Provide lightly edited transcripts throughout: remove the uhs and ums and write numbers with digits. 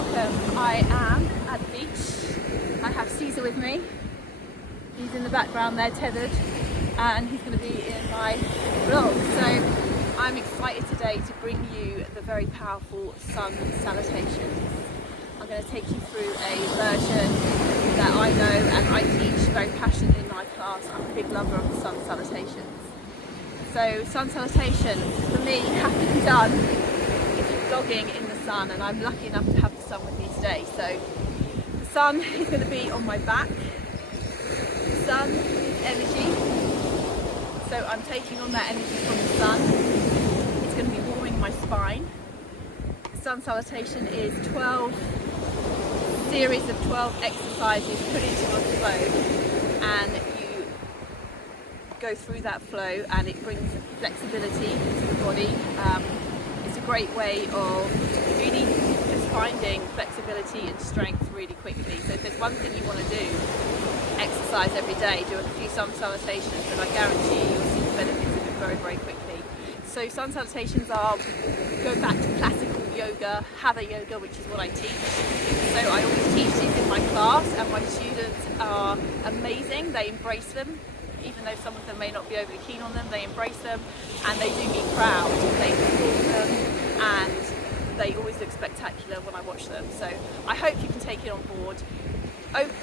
welcome. I am at the beach. I have Caesar with me. He's in the background there, tethered, and he's going to be in my vlog. So I'm excited today to bring you the very powerful sun salutations. I'm going to take you through a version that I know and I teach very passionately in my class. I'm a big lover of the sun salutations. So sun salutations, for me, have to be done if you're vlogging in the sun, and I'm lucky enough to have the sun with me today. So the sun is going to be on my back. The sun is energy, so I'm taking on that energy from the sun. It's going to be warming my spine. The sun salutation is 12 series of 12 exercises put into a flow, and you go through that flow and it brings flexibility to the body. It's a great way of really just finding flexibility and strength really quickly. So if there's one thing you want to do, exercise every day, do a few sun salutations, and I guarantee you'll see the benefits of it very, very quickly. So sun salutations are, go back to classical yoga, hatha yoga, which is what I teach. So I always teach these in my class, and my students are amazing. They embrace them. Even though some of them may not be overly keen on them, they embrace them and they do me proud. They perform them and they always look spectacular when I watch them. So I hope you can take it on board.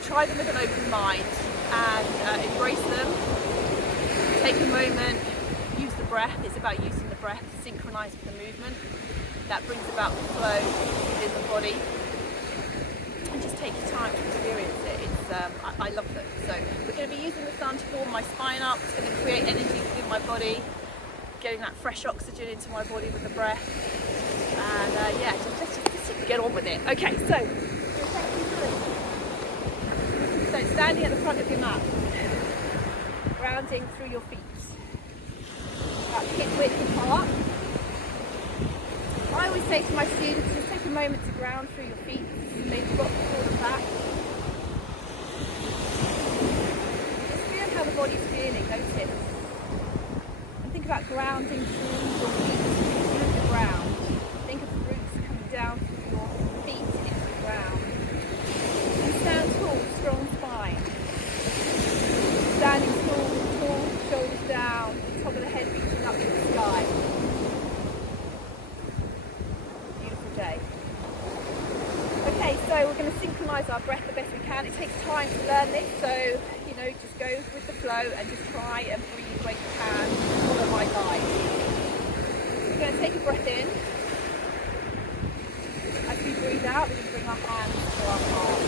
Try them with an open mind and embrace them. Take a moment, use the breath. It's about using the breath to synchronise with the movement. That brings about the flow in the body. And just take your time to experience it. I love them. So we're going to be using the sun to warm my spine up. It's going to create energy within my body, getting that fresh oxygen into my body with the breath. And yeah, just get on with it. Okay, so standing at the front of your mat, grounding through your feet, about hip width apart. I always say to my students, just take a moment to ground through your feet. Maybe rock forward and back. Just feel how the body's feeling, notice. And think about grounding through your feet, through the ground. Think of the roots coming down through your feet into the ground. And stand tall, strong spine. Standing tall, shoulders down, top of the head reaching up to the sky. Beautiful day. Okay, so we're going to synchronise our breath the best we can. It takes time to learn this, so just go with the flow and just try and breathe where you can. Follow my guide. We're going to take a breath in. As we breathe out, we're going to bring our hands to our heart.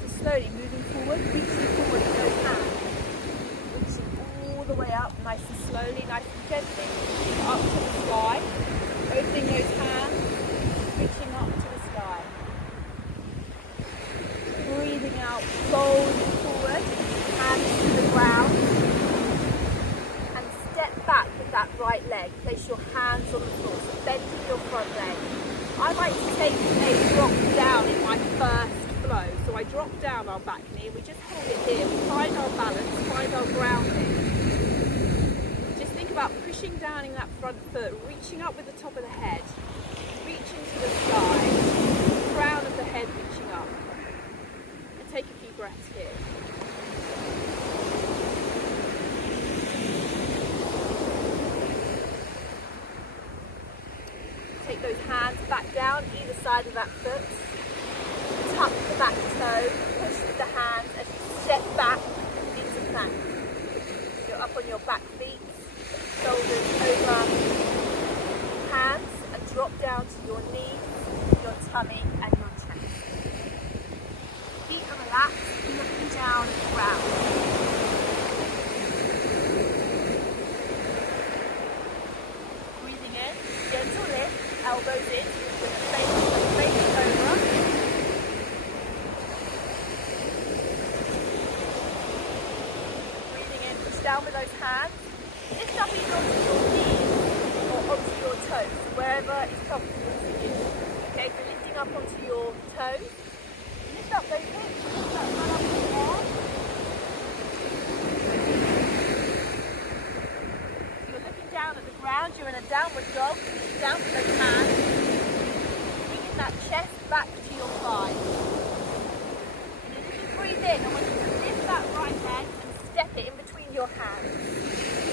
So slowly moving forward, reaching forward with those hands. Reaching all the way up, nice and slowly, nice and gently, up to the sky. Opening those hands, reaching up to the sky. Breathing out, folding forward, hands to the ground. And step back with that right leg. Place your hands on the floor, so bend your front leg. I like to take a drop down in my first flow. So I drop down our back knee, we just hold it here. We find our balance, find our grounding. About pushing down in that front foot, reaching up with the top of the head, reaching to the sky, crown of the head reaching up. And take a few breaths here. Take those hands back down either side of that foot. Tuck the back toe, push with the hands as you step back into plank. So you're up on your back feet. Shoulders over hands and drop down to your knees, your tummy and your chest. Feet are relaxed, looking down at the ground. Breathing in, gentle lift, elbows in, with the face over. Breathing in, push down with those hands. Lift up either onto your knees or onto your toes, wherever is comfortable for you. Okay, so lifting up onto your toes. Lift up those hips, lift that one up in the air. You're looking down at the ground, you're in a downward dog, down with those hands, bringing that chest back to your thighs. And then as you breathe in, I want you to lift that right leg and step it in between your hands.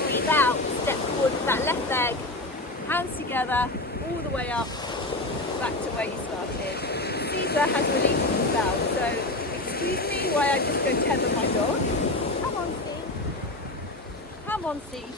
Breathe out, step forward with that left leg, hands together, all the way up, back to where you started. Caesar has released himself, so excuse me while I just go tether my dog. Come on, Steve. Come on, Steve.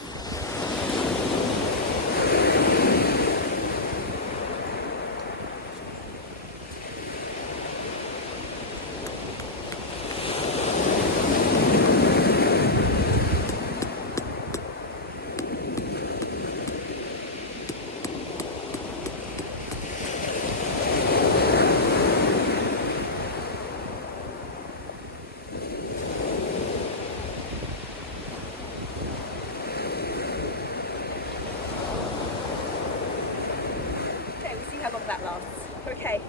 How long that lasts. Okay,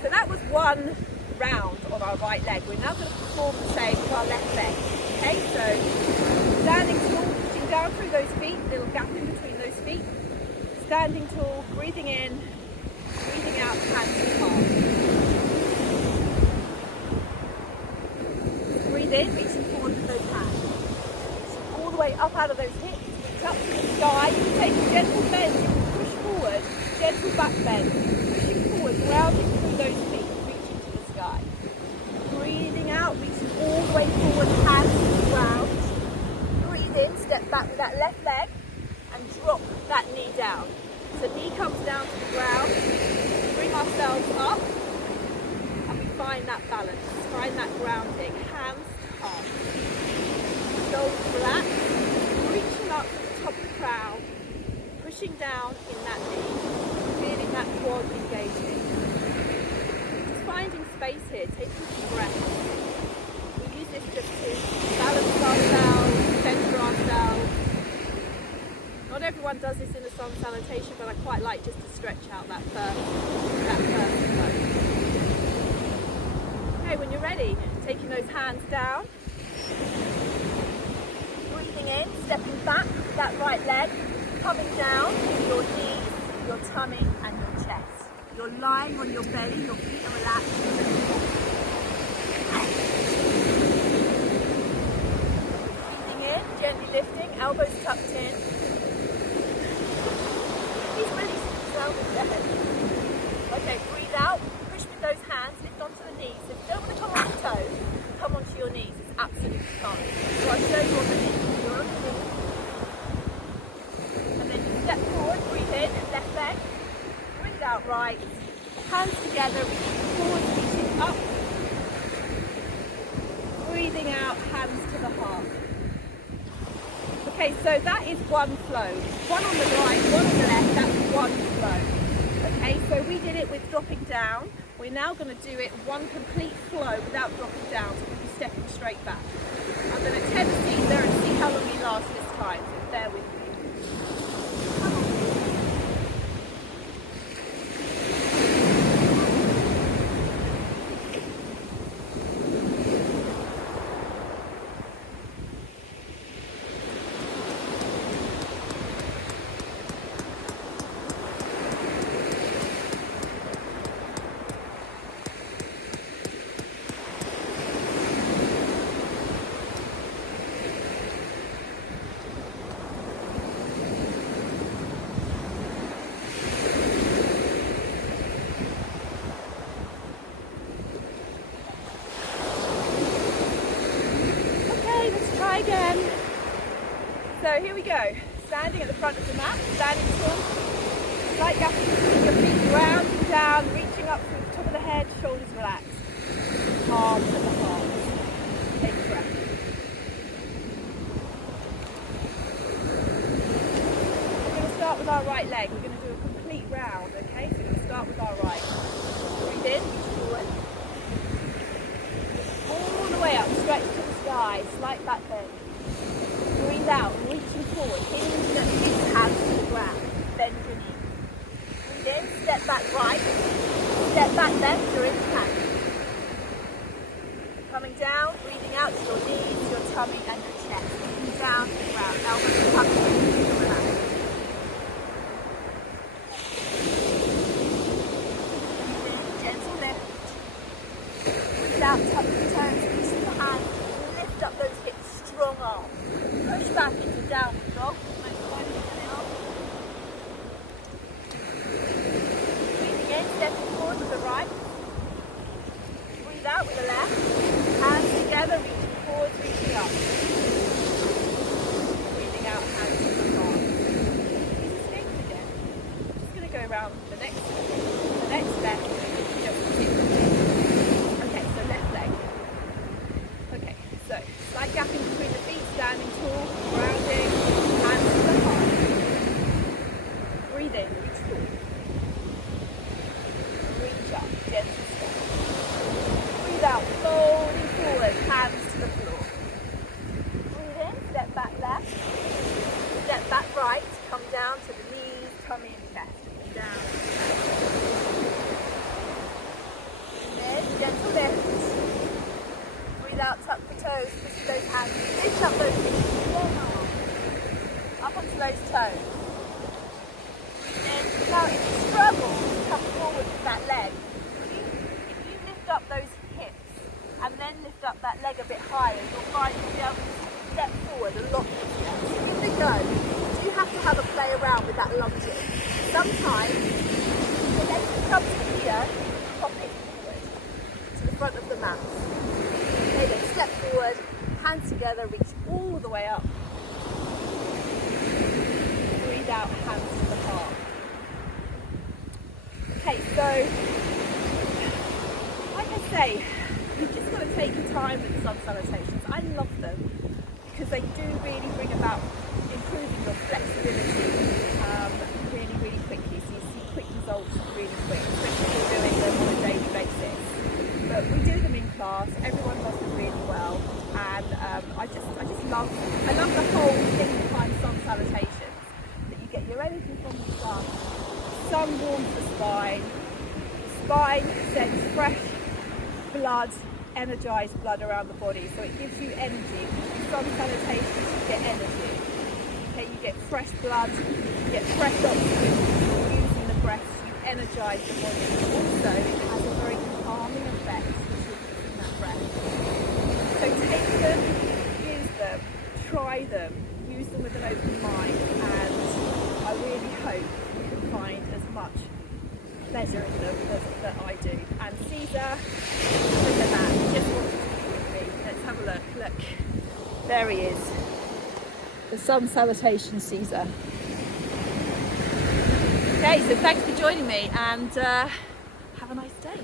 so that was one round on our right leg. We're now going to perform the same with our left leg. Okay, so standing tall, pushing down through those feet, little gap in between those feet. Standing tall, breathing in, breathing out, hands to heart. Breathe in, reaching forward with those hands. Reaching all the way up out of those hips, reach up to the sky. You can take a gentle bend, you can push forward. Gentle back bend, pushing forward, grounding through those feet, reaching to the sky. Breathing out, reaching all the way forward, hands to the ground. Breathe in, step back with that left leg and drop that knee down. So knee comes down to the ground, bring ourselves up and we find that balance, find that grounding. Hands up, shoulders relaxed, reaching up to the top of the crown, pushing down in that knee. Feeling that quad engaging. Just finding space here, taking some breaths. We use this just to balance ourselves, center ourselves. Not everyone does this in the sun salutation, but I quite like just to stretch out that first flow. Okay, when you're ready, taking those hands down. Breathing in, stepping back with that right leg, coming down with your knees, your tummy and your chest. You're lying on your belly, your feet are relaxed. Breathing in, gently lifting, elbows tucked in. He's releasing himself again. Okay, breathe out, push with those hands, lift onto the knees. If you don't want to come on your toes, come onto your knees. It's absolutely fine. So I'll show you on the knees. You're on the knees. Step forward, breathe in, left leg, breathe out right, hands together, reaching forward, reaching up, breathing out, hands to the heart. Okay, so that is one flow. One on the right, one on the left, that's one flow. Okay, so we did it with dropping down. We're now going to do it one complete flow without dropping down, so we'll be stepping straight back. I'm going to tether Caesar and see how long he lasts this time, so bear with me. Again. So here we go. Standing at the front of the mat, standing tall. Slight gap between your feet, grounding down, reaching up to the top of the head, shoulders relaxed. Palms at the heart. Take a breath. We're going to start with our right leg. We're going to do a complete round, okay? So we're going to start with our right. Breathe in, forward. All the way up, stretch to the sky, slight back bend. Breathe out, reaching forward, hinge the hands to the ground, bend your knee. Breathe in, step back right, step back left, you're in plank. Coming down, breathing out to your knees, your tummy and your chest. Looking down to the ground, elbows tucked in, relax. out. Push back into downward dog. Nice slowly exhale. Breathing in, stepping forward with the right. Breathe out with the left. Hands together, reaching forward, reaching up. Breathing out, hands to the heart. Easy swings again. Just going to go around the next left. Just okay, so left leg. Okay, so slight gap in between the feet, standing tall, grounding, hands to the heart. Breathe in, reach forward. Reach up, gentle step. Breathe out, folding forward, hands to the floor. Breathe in, step back left. Step back right, come down to the knees, tummy and chest. Down. Breathe in, gentle lift. Breathe out, tuck the toes, push those hands, lift up those knees, long arm. Up onto those toes. Breathe in. Now if you struggle to come forward with that leg, if you lift up those hips and then lift up that leg a bit higher, you'll find you'll be able to step forward a lot easier. So give it a go. You have to have a play around with that lunging. Sometimes the leg comes to here, pop it forward to the front of the mat. Okay, then step forward, hands together, reach all the way up. Breathe out, hands to the heart. Okay, so like I say, you've just got to take your time with the sun salutations. I love them because they do really bring about improving your flexibility really quickly. So you see quick results really quick, especially if you're doing them on a daily basis. But we do them in class, everyone does them really well, and I just love the whole thing behind sun salutations, that you get your energy from the sun warms the spine sends fresh blood, energized blood around the body, so it gives you energy. Sun salutations, you get energy. Okay, you get fresh blood, you get fresh oxygen, using the breaths, you energize the body. Also, it has a very calming effect in that breath. So take them, use them, try them, use them with an open mind, and I really hope you can find as much pleasure in them that I do. And Caesar, look at that, he just wanted to be with me. Let's have a look, look. There he is. The sun salutation Caesar. Okay, so thanks for joining me, and have a nice day.